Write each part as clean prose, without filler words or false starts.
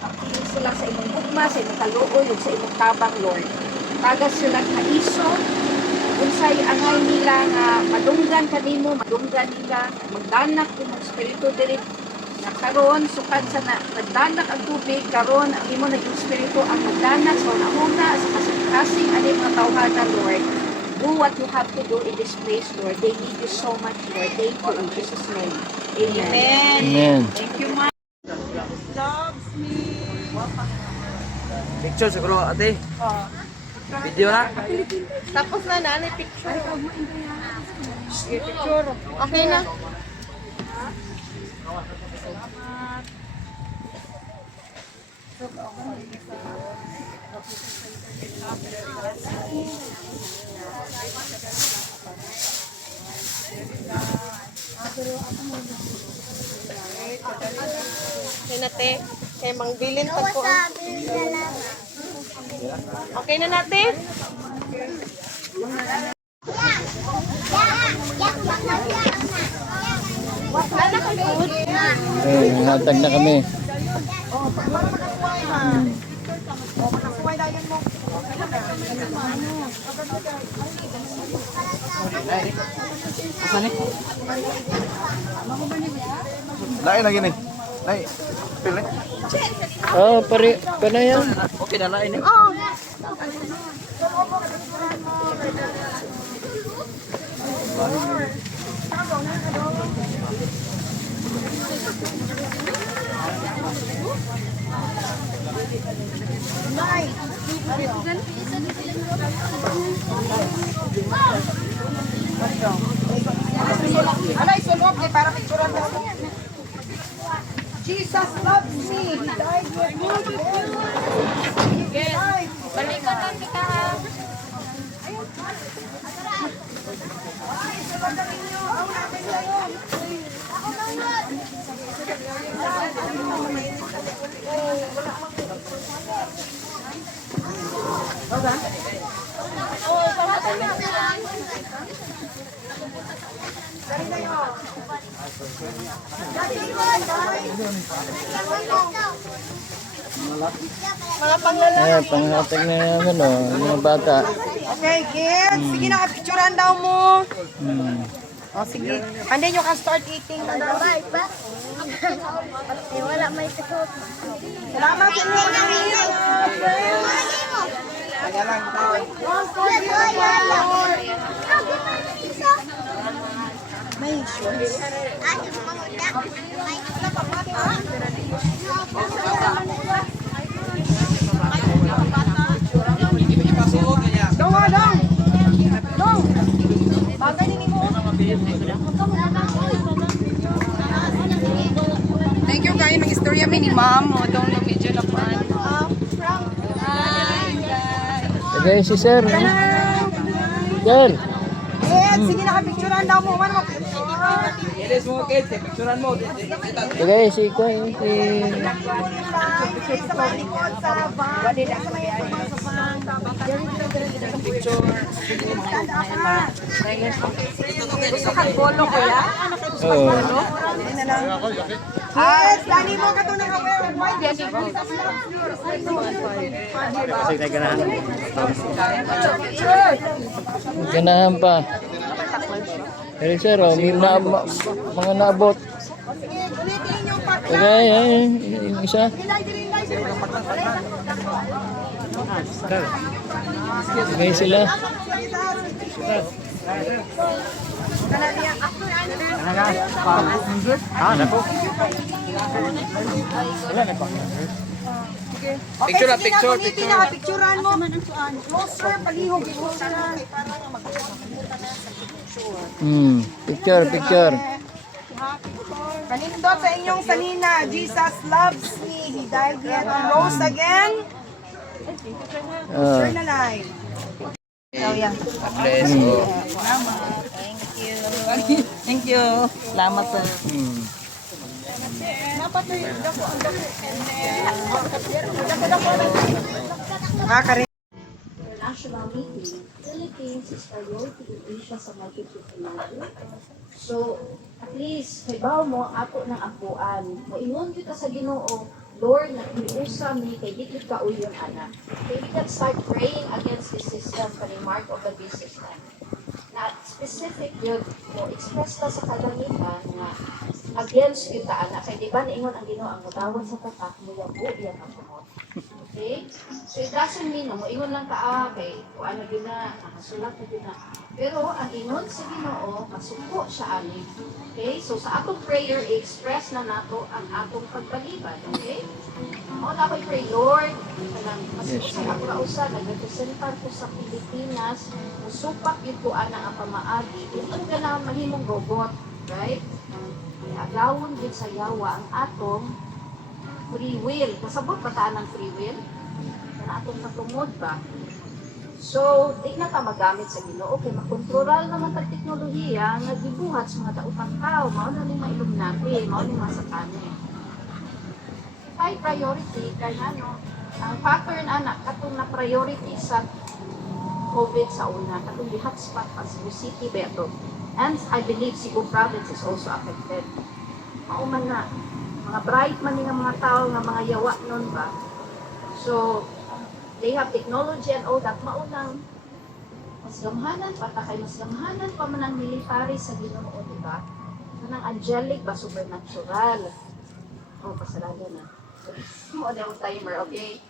Apil sila sa imong gugma, sa imong kaluoy, ug sa imong tabang, Lord. Tagas sila kaiso, unsay angay nila nga madunggan kanimo, madunggan nila, magdanak yung espiritu diri na karon sukad sa nagdanak ang tubig karon ang imo naging espiritu ang magdanak sa una sa kasing ani mga tawhana, Lord. Do what you have to do in this place, Lord. They need you so much, Lord. Thank you in Jesus' name. Amen. Amen. Thank you, Ma. Loves me. Picture siguro ate. Video na. Tapos na nanay picture. Sige, picture. Okay na. Okay na te. Kay mangbilin pa ko. Okay na natin? Hatag na kami. Lain lagi nih. Lain. Pilih. Oh, pare na yan. Oke dah lain nih. Alay, sulok eh, para picturean daw mo. Jesus loves me. He died for me. Balikan lang kita. Mga panglalaki. Panghatag na yan, ano, mga bata. Okay, kids. Sige na, picturean daw mo. O, sige. And then you can start eating na daw. Wala may sakot. Salamat sa inyo. May shorts. Dong, dong. Dong. Bagay ni mo. Thank you kayo ng istorya mi ni ma'am. O, dong no medyo na pan. Okay, si sir. Sir. Sige nakapicturean daw mo. Ano mo? Ini semua kids, picturean mo. Okay, si Kuya. Sa likod sa van. Gusto kang bolo ko ya? Oo. Yes, lani mo ka to ng aware. Ganahan pa. Pero sir, oh, may mga naabot. Ulitin yung part. Okay, yung isa. Okay sila. Picture na, picture, Ulitin na, picturean mo. Closer, palihog. Picture. Kanindot sa inyong salina, Jesus loves me. He died yet and rose again. Sure na live. Bless. Oh. Thank you. Salamat sir. National meeting, Philippines is priority in Asia sa multitude. So, at least, kay bawo mo, ako ng apuan. Moingon kita sa Ginoo, Lord, nag-iusa mi kay di ka uyon ana. Okay, we can start praying against this system, kaning mark of the beast system. Na specific yun, mo express ta sa kalangitan nga against kita ana. Kay di ba niingon ang Ginoo ang mutawag sa tatak mo yabo yan ang kumot. Okay? So it doesn't mean na mo ingon lang ka kay kung ano yun na, nakasulat na yun na. Pero ang ingon sa Ginoo, masuko siya ani. Okay? So sa atong prayer, i-express na nato ang atong pagpaliban. Okay? Ako na ako'y pray, Lord, kanang masuko sa kakrausa, nag-representan ko sa Pilipinas, musupak yun ko ana ang pamaagi, yung ang ganang mahimong robot. Right? Agawon din sa yawa ang atong free will. Kasabot ba taan ng free will? Na atong natungod ba? So, di na ta magamit sa Ginoo kay makontroral naman tag teknolohiya nga gibuhat sa mga daotang tao, mao na ni ma-illuminati, mao ni masakani. High priority kay ano, ang pattern anak katong na priority sa COVID sa una, katong di hotspot pa Cebu City beto. And I believe Cebu province is also affected. Mao man na mga bright man nga mga tao nga mga yawa nun ba. So, they have technology and all that. Maunang mas gamhanan pa ta kay mas gamhanan pa man ang military sa Ginoo, di ba? Kanang angelic ba supernatural. Oh, pasalaga na. Mo na yung timer, okay?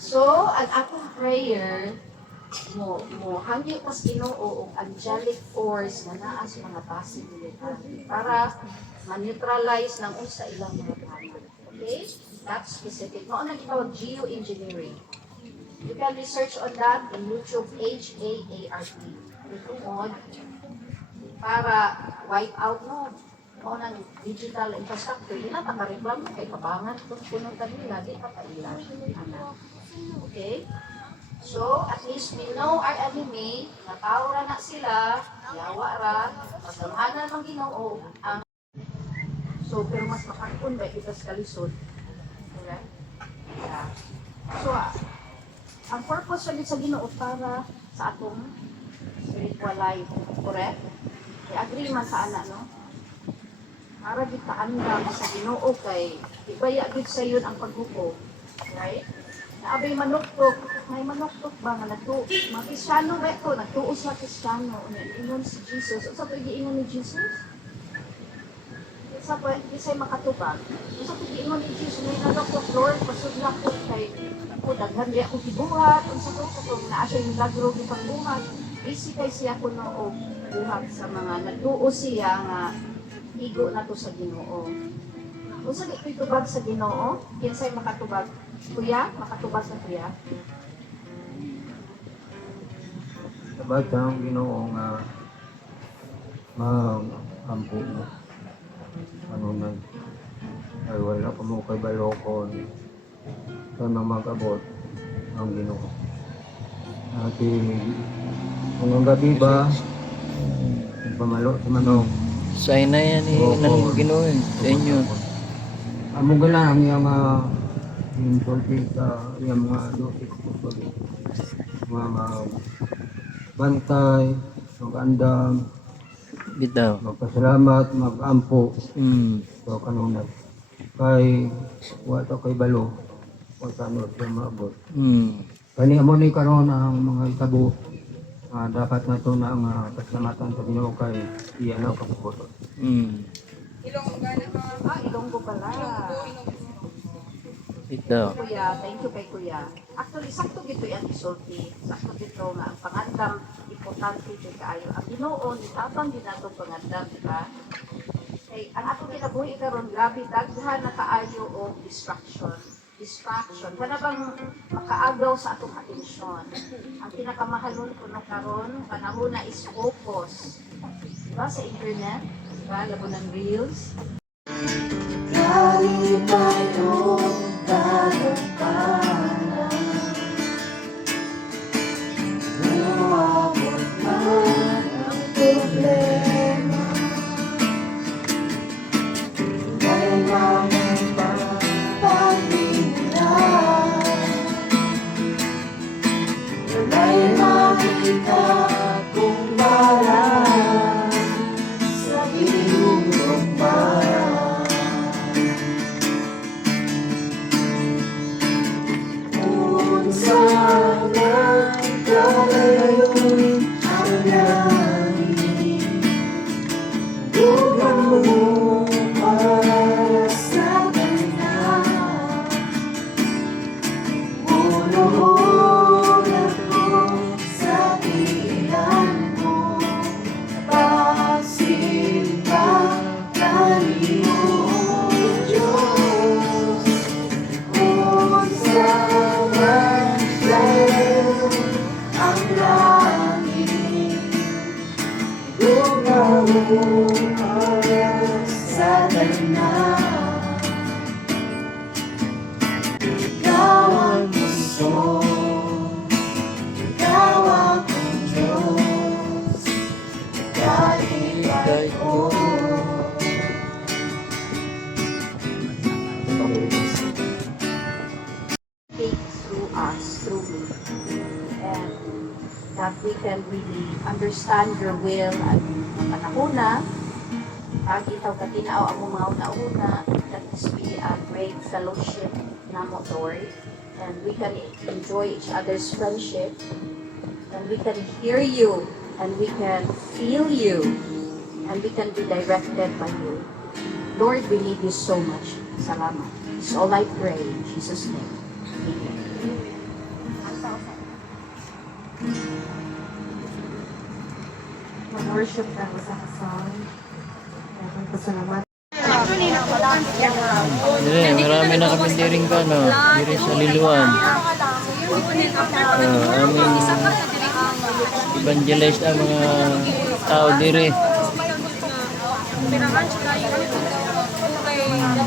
So, ang akong prayer mo hangyo tas Ginoo og angelic force na naa sa mga base military para ma-neutralize ng unsa ilang mga plano. Okay? That's specific. Mao na gitawag geoengineering. You can research on that in YouTube, HAART. Tungod para wipe out no o ng digital infrastructure. Hindi na takareklamo kay pabangan kung puno kanila, di pa kailan. Okay? So, at least we know our enemy, natawra na sila, yawa ra, pagdamanan ng Ginoo ang so, pero mas makakun ba kita sa kalisod? Okay? Yeah. So, ang purpose ulit sa Ginoo para sa atong spiritual life. Correct? I-agree man sa ana, no? Para kita anda sa Ginoo kay ibaya gid sa yun ang paghuko. Right? Naabay manuktok, may manuktok ba nga nagtuo? Mga Kristiyano ba ito? Nagtuo sa Kristiyano. Ingon si Jesus. Sa ito giingon ni Jesus? Sa isa'y makatubag. Sa ito giingon ni Jesus, may nanuktok, Lord, pasudla ko kay ako, daghan di ako gibuhat. Kung sa ito, kung naasya yung lagro di pagbuhat, busy kay siya ko noong buhat sa mga nagtuo siya nga igo na to sa Ginoo. Kung sa ito'y tubag sa Ginoo, kinsa'y makatubag? Kuya, makatubag sa kuya? Sabad ang Ginoo nga maampo mo. Ano na, ay wala pa mo kay balokon sa mag-abot ang Ginoo. At kung gabi ba, pamalo sa manong. Sign na yan ng Ginoo sa inyo. Amo gala ang iyang insulti sa iyang mga dosis mga bantay, mag-andam, Bitaw. magpasalamat, mag-ampo. So kanunay. Kay wala kay balo, o tanod siya maabot. Kani amo ni karon ang mga itabo. Dapat na ito na ang pasalamatan sa Ginoo kay iyan ang pagbubutot. Ilonggo pala. Bitaw. Kuya, thank you kay Kuya. Actually, sakto gito yan isulti. Sakto gito nga ang pangandam importante kay kaayo. Ang Ginoo ni tabang din nato pangandam, di ba? Kay ang atong kinabuhi karon grabe daghan na kaayo o distraction. Kana bang makaagaw sa atong atensyon. Ang pinakamahalon ko na karon panahon na is focus. Diba sa internet? Diba? Labo ng reels. Speak through us, through me, and that we can really understand your will at panahuna. Pag itaw katinaaw ang mga una-una, that this be a great fellowship na mo, Lord. And we can enjoy each other's friendship. And we can hear you. And we can feel you. And we can be directed by you. Lord, we need you so much. Salamat. It's all I pray in Jesus' name. Amen. Mag-worship na ako sa kasal. Kaya pasalamat. Dire, marami na kami diring ka, no? Dire sa Liluan. Aming evangelize ang mga tao dire.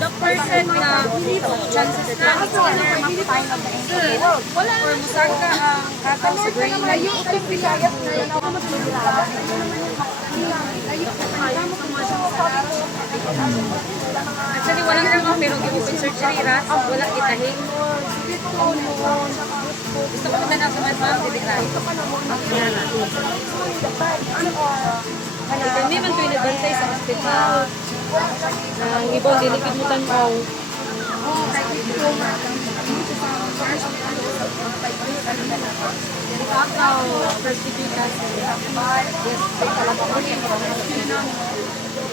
The person na chances na it's gonna mag-find of the end of the world. Or musaka ang kataw sa brain na yung pagpipayat na yun ako actually, walang rama pero gibukong surgery ras, wala kitahing. Gusto ko na sa mas mga bibigay. Kami man ko inabantay sa hospital. Ang ibang dilipid mo tanaw.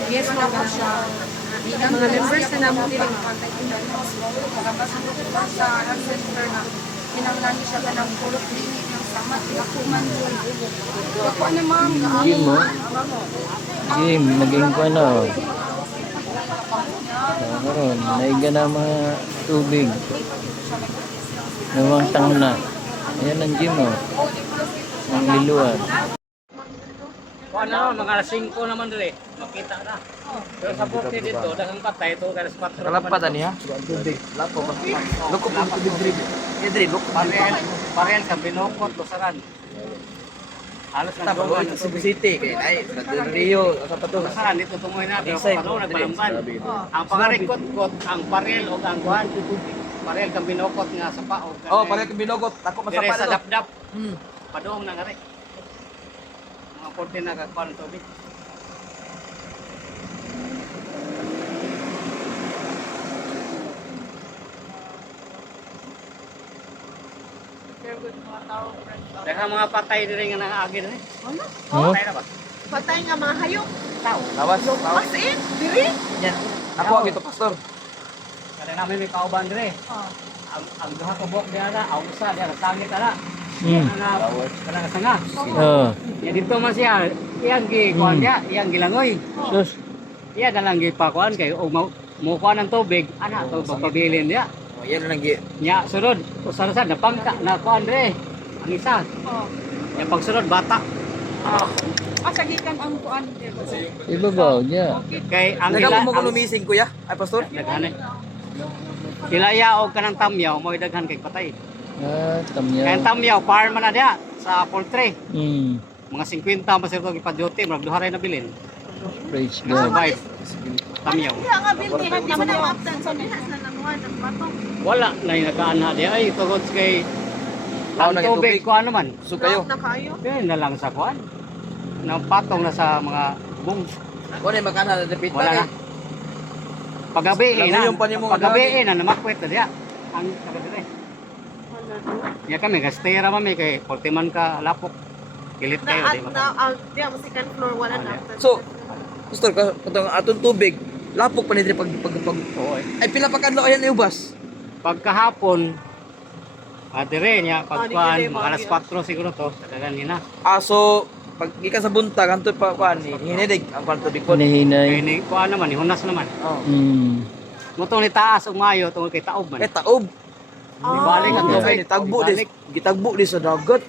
Yes, wala siya. Mga members na namin din ang contact sa ancestor na pinanglani siya ka ng pulot limit ng samat, ilakuman doon. Ako na ma'am, Jim, mo? Jim, naging ko na, oh. Karon, naiga na mga tubig. Nawang tang na. Ayan ang Jim, oh. Ang Liluan. Ano, mga 5 naman dito makita na. Pero sa bukid dito, dagang patay ito, karas 4. Kalapatan niya. Lapo ba? Lukop ang tubig dito. Diri, lukop. Parehal ka, binukot, lusaran. Halos na Tama, sa Cebu City. Kaya ay, sa Del Rio. Sa Pato. lusaran, dito tumoy na, pero Isay, paano, dili. nagbalamban. Ang pangarikot-kot, ang parel o ang kuhan, parehal ka binukot nga sa pao. Oh, pareho kang binugot. Ako Dire masapa sa na to. dapdap. Padoong na nga rin. Mga 14 na kakuhan ng tubig. Daghang mga patay diri nga naagi diri. Oh? Patay na ba? Patay nga mga hayop. Lawas. As in, diri? Yan. Ako ang ito, pastor. Kada namin may kauban diri. Ang duha ka buok diha na, awsa diha sangit na. Kana sanga. Oh. Ya dito man siya, iyang gi kuan dia, iyang gilangoy. Sus. Iya na lang gi pakuan kay og mo kuan ng tubig, ana to pagpabilin dia. Oh, yan na lang gi. Nya sunod, usan-usan napangka na kuan diri. Ang isa. Ya pagsunod bata. Asagikan ang kuan dito. Ibabaw niya. Kay ang Nagamo mo ang- kung lumising, kuya? Ay, pastor? Daghan eh. Kilaya og kanang tamyaw mo daghan kay patay. Ah, Kaya tamyaw. tamyaw farm na dia sa poultry. Hmm. Mga 50 pa sir to gipa-duty, murag duha ray na bilin. Praise God. Survive. Tamyaw. Kaya nga, bilbihan naman ang absence sa nihas na namuhan ng batong. Wala na nagaana dia ay tugod kay Aw, ang naging tubig tubig. ko ano man. So kayo. Na kayo. Kaya na lang sa kuan. Napatong na sa mga bung. Kung ano yung makana, repeat Wala na. na. Pagabi Langoy yung panyo mo, Pagabi lagi. na namakwet na dia. Ang sabi dire. Ya kami gastera mami kay Portiman ka lapok. Kilit kayo, di ba? second floor, wala na. So, Pastor, katong atong tubig, lapok pa ni diri pag Oo, eh. ay pila pa kadlaw ayan iubas. Pagkahapon, dire niya, pagkuhan, mga alas 4 siguro to, talagang nina. So pag gikan sa buntag anto pa kuan ni hinidig ang kuan tubig ko. Kaya Hinahinay. ni, kuhan naman, hunas naman. Oh. Mutong ni taas, umayo, tungkol kay taob man. Taob. Di balik ang Ano tubig. ni tagbo Di dis, balik. gitagbo dis sa dagat.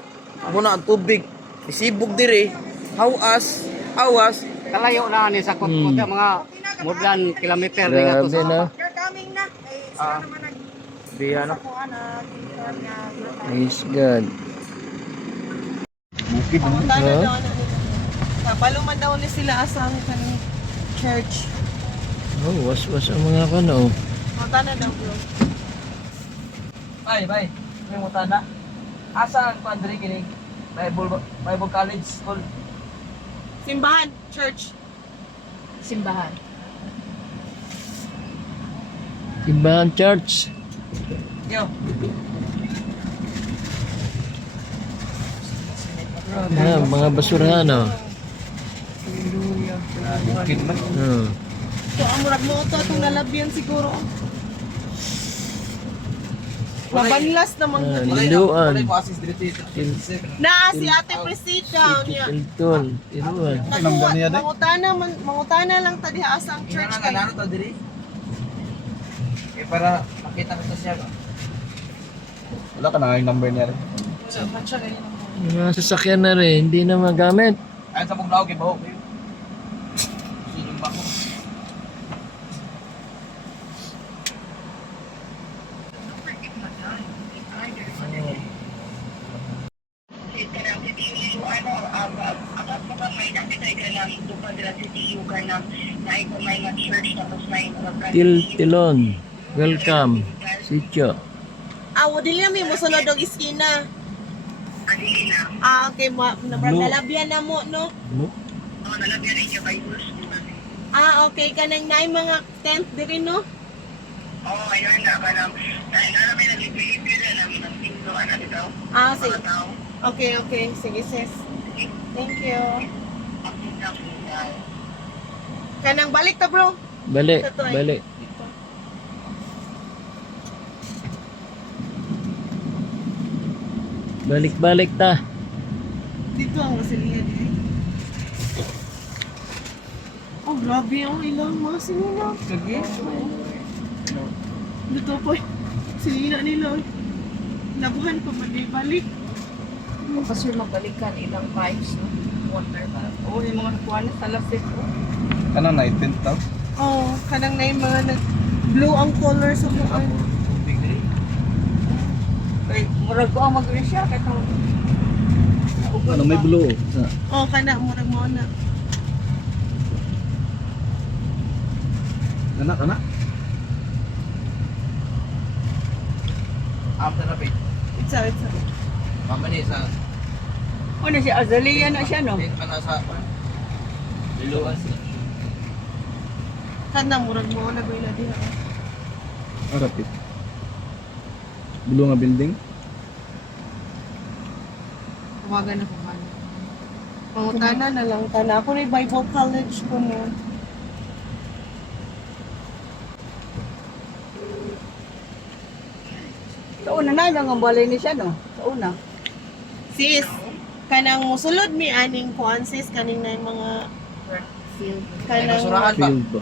Amo na ang tubig. Isibog diri. Awas. Kalayo na ni sa kutkot, mga more than kilometer rin nga to Grabe sa na. You're coming na. Eh, sila naman Biya na. Praise God. Paluman daw ni sila asang kaning church. Oh, was ang mga kano. Punta na daw bro. Bay. May mutana. Asa ang kuan diri kini? Bible College School. Simbahan, church. Simbahan. Simbahan Church. Yo. Mga basurahan, oh. So, amurag mo ito itong nalabyan siguro. Mabanlas naman. Liluan. Naa si Ate Priscilla niya. Tilton. Tiruan. Mangutana lang tadi asa ang church kay. Ano to diri? Eh para makita ko to siya. Wala ka na yung number niya rin. Yung mga sasakyan na rin, hindi na magamit. Ayon sa mong laog ibaho kayo. Sino ba ko? Tilon. Welcome. Sityo. Dili na may musulod og iskina. Okay, nalabyan na mo, no? Okay, kanang naay mga tent diri, no? Sige. Okay. Sige, sis. Thank you. Kanang balik ta, bro. Balik. Tatoy. Balik. Balik ta. Dito ang Rosalia dito. Oh, grabe ang ilang mga sinina. Sige. Dito po. Sinina nila. Labuhan pa man di balik. Kasi mabalikan ilang times, no? Water ba? Oo, yung mga nakuha na sa lasik. Ano na, 10 tao? Oo, kanang na yung mga blue ang color sa buwan. Tubig diri. Kay murag ko ang mag-resya kay tao. Ano, may blue. Oo, kana, murag mo na. Kana? After na pay. It's a. Mama ni sa Ano si Azalea na siya, no? ano sa Liluan siya. Kana, murag mo na ba ila din. Arapit. Blue nga building? Tawagan ako man. Pangutana na lang tana. Ako na Bible College ko no. Sa una na lang ang balay ni siya, no? Sa una. Sis, kanang musulod mi aning kuan sis kaning na yung mga Field. kanang Basurahan ba? Field ba?